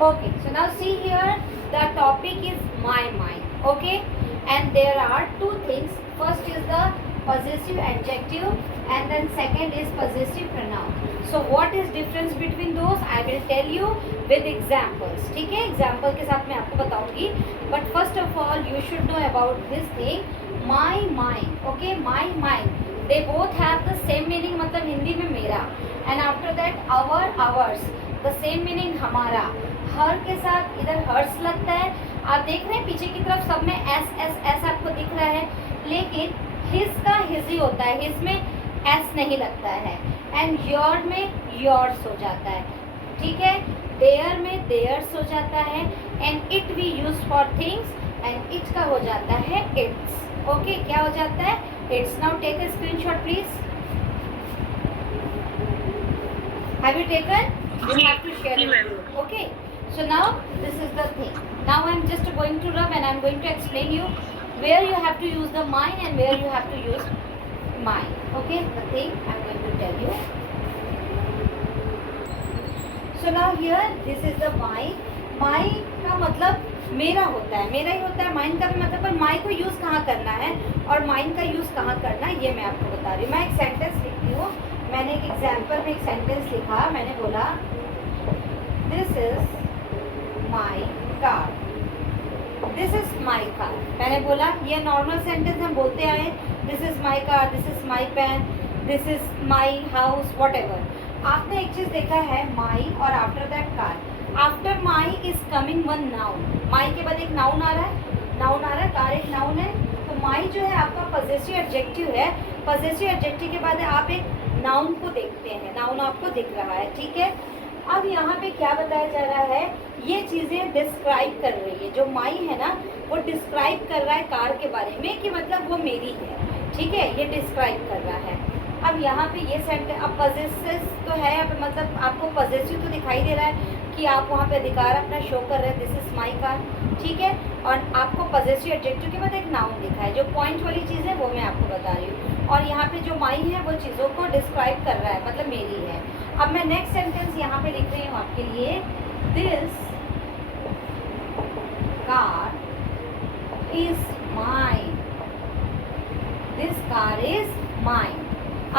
Okay, so now see here, the topic is my mind. Okay, and there are two things. First is the possessive adjective, and then second is possessive pronoun. So what is difference between those? I will tell you with examples. ठीक है, example के साथ मैं आपको बताऊंगी. But first of all, you should know about this thing. My mind. Okay, my mind. They both have the same meaning. मतलब हिंदी में मेरा. And after that, our, ours. The same meaning हमारा. हर के साथ इधर हर्ष लगता है. आप देख रहे हैं पीछे की तरफ सब में एस एस एस आपको दिख रहा है, लेकिन हिज का हिज ही होता है, हिज में एस नहीं लगता है. एंड योर में योर्स हो जाता है. ठीक है, देयर में देयर्स हो जाता है. And it we use for things, and it का हो जाता है इट्स. ओके, क्या हो जाता है? It's. Now take a screenshot please. Have you taken? You have to share it. Okay. So now this is the thing. Now I am just going to rub and I am going to explain you where you have to use the mine and where you have to use mine. Okay. The thing I am going to tell you. So now here this is the mine. Mine का मतलब मेरा होता है, मेरा ही होता है. Mine का भी मतलब, पर माई को यूज़ कहाँ करना है और माइन का यूज़ कहाँ करना है ये मैं आपको बता रही हूँ. मैं एक सेंटेंस लिखती हूँ. मैंने एक एग्जाम्पल में एक सेंटेंस लिखा. मैंने बोला this is my car. This is my car. मैंने बोला, ये नॉर्मल सेंटेंस हम बोलते आए. This is my car, this is my pen, this is my house, whatever. आपने एक चीज़ देखा है, माई और after that car. After my is coming one noun. My के बाद एक नाउन आ रहा है, नाउन आ रहा है, कार एक नाउन है. तो माई जो है आपका पॉजेसिव एडजेक्टिव है. पॉजेसिव एडजेक्टिव के बाद आप एक नाउन को देखते हैं, नाउन आपको दिख रहा है. ठीक है, अब यहाँ पे क्या बताया जा रहा है, ये चीज़ें डिस्क्राइब कर रही है. जो माई है ना, वो डिस्क्राइब कर रहा है कार के बारे में कि मतलब वो मेरी है. ठीक है, ये डिस्क्राइब कर रहा है. अब यहाँ पे ये सेंटेंस, अब पॉजेसिव तो है, अब मतलब आपको पॉजेसिव तो दिखाई दे रहा है कि आप वहाँ पे अधिकार अपना शो कर रहे हैं, दिस इज माई कार. ठीक है, और आपको पॉजेसिव एडजेक्टिव के बाद एक नाउन दिखा है. जो पॉइंट वाली चीज़ है वो मैं आपको बता रही हूँ. और यहाँ पे जो माई है वो चीज़ों को डिस्क्राइब कर रहा है, मतलब मेरी है. अब मैं नेक्स्ट सेंटेंस यहाँ पे लिख रही हूँ आपके लिए. This car is mine. This car is mine.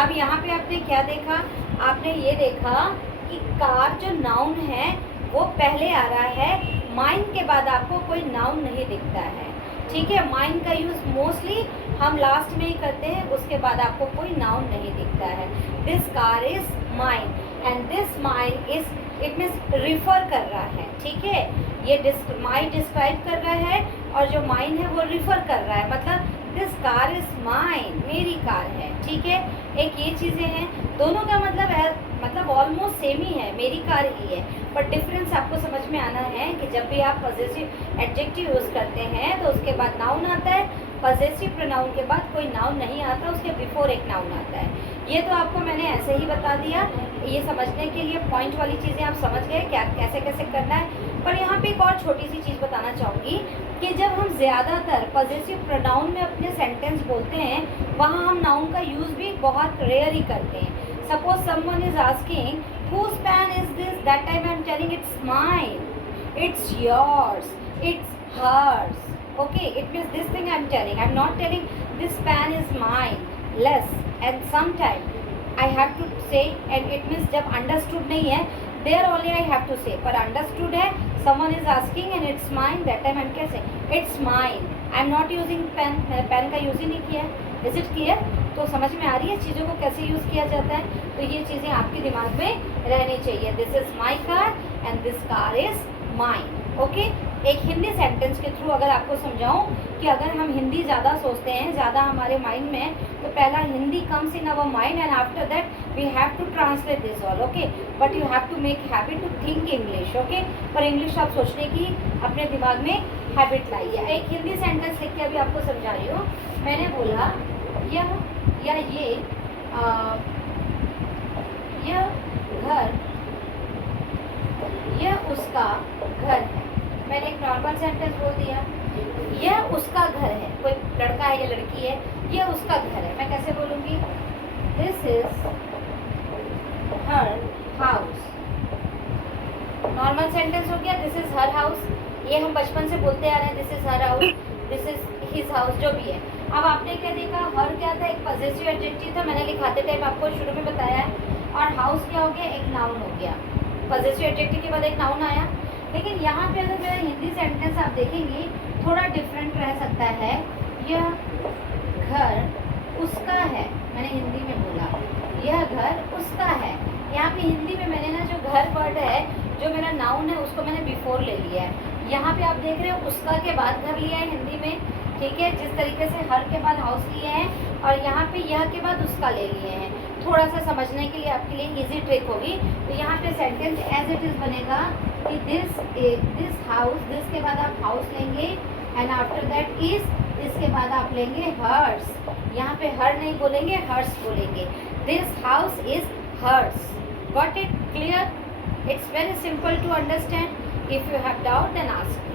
अब यहाँ पे आपने क्या देखा? आपने ये देखा कि कार जो नाउन है वो पहले आ रहा है, माइन के बाद आपको कोई नाउन नहीं दिखता है. ठीक है, माइन का यूज़ मोस्टली हम लास्ट में ही करते हैं, उसके बाद आपको कोई नाउन नहीं दिखता है. This car is mine and this mine is, it means refer कर रहा है. ठीक है, ये माई डिस्क्राइब कर रहा है और जो माइन है वो रिफ़र कर रहा है, मतलब दिस कार इज माइन, मेरी कार है. ठीक है, एक ये चीज़ें हैं. दोनों का मतलब है, मतलब ऑलमोस्ट सेम ही है, मेरी कार ही है. पर डिफरेंस आपको समझ में आना है कि जब भी आप पॉजेसिव एडजेक्टिव यूज़ करते हैं तो उसके बाद नाउन आता है. पॉजेसिव प्रोनाउन के बाद कोई नाउन नहीं आता, उसके बिफोर एक नाउन आता है. ये तो आपको मैंने ऐसे ही बता दिया. ये समझने के लिए पॉइंट वाली चीज़ें आप समझ गए क्या कैसे कैसे करना है. पर यहाँ पे एक और छोटी सी चीज़ बताना चाहूँगी कि जब हम ज़्यादातर पॉजेसिव प्रोनाउन में अपने सेंटेंस बोलते हैं, वहाँ हम नाउन का यूज़ भी बहुत रेयर ही करते हैं. Suppose someone is asking whose pen is this, that time I am telling it's mine, it's yours, it's hers. Okay, it means this thing I am telling. I am not telling this pen is mine less. And sometime I have to say, and it means जब understood नहीं है, there only I have to say. पर understood है, someone is asking and it's mine, that time I am क्या say, it's mine. I am not using pen. मैंने pen का use ही नहीं किया. Is it clear? तो समझ में आ रही है चीज़ों को कैसे यूज़ किया जाता है. तो ये चीज़ें आपके दिमाग में रहनी चाहिए. This is my car and this car is mine. Okay, एक हिंदी सेंटेंस के थ्रू अगर आपको समझाऊं कि अगर हम हिंदी ज़्यादा सोचते हैं, ज़्यादा हमारे माइंड में, तो पहला Hindi comes in our mind and after that we have to translate this all. Okay, but you have to make habit to think English. Okay, पर इंग्लिश आप सोचने की अपने दिमाग में हैबिट लाइए. एक हिंदी सेंटेंस लिख के अभी आपको समझा रही हूँ. मैंने बोला यह या ये यह घर, यह उसका घर है. मैंने एक नॉर्मल सेंटेंस बोल दिया. यह उसका घर है, कोई लड़का है या लड़की है, यह उसका घर है. मैं कैसे बोलूँगी? This is her house. Normal sentence हो गया दिस इज हर हाउस, ये हम बचपन से बोलते आ रहे हैं, this is her house, this is his house, जो भी है। अब आपने क्या देखा, हर क्या था, एक पॉजेसिव एडजेक्टिव था, मैंने लिखाते टाइम आपको शुरू में बताया है। और हाउस क्या हो गया, एक नाउन हो गया। पॉजेसिव एडजेक्टिव के बाद एक नाउन आया। लेकिन यहाँ पे अगर मेरा हिंदी सेंटेंस आप देखेंगे थोड़ा डिफरेंट रह सकता है। यह घर उसका है, मैंने हिंदी में बोला यह घर उसका है। यहाँ पे हिंदी में मैंने ना जो घर वर्ड है, जो मेरा नाउन है, उसको मैंने बिफोर ले लिया है। यहाँ पे आप देख रहे हो उसका के बाद घर लिया है हिंदी में, ठीक है, जिस तरीके से हर के बाद हाउस लिया है, और यहाँ पे यह के बाद उसका ले लिए हैं। थोड़ा सा समझने के लिए आपके लिए इजी ट्रिक होगी। तो यहाँ पे सेंटेंस एज इट इज बनेगा कि दिस हाउस, दिस के बाद आप हाउस लेंगे, एंड आफ्टर दैट इज, इसके बाद आप लेंगे हर्स। यहाँ पे हर नहीं बोलेंगे, हर्स बोलेंगे। This house is hers. Got it? Clear? It's very simple to understand. If you have doubt, then ask me.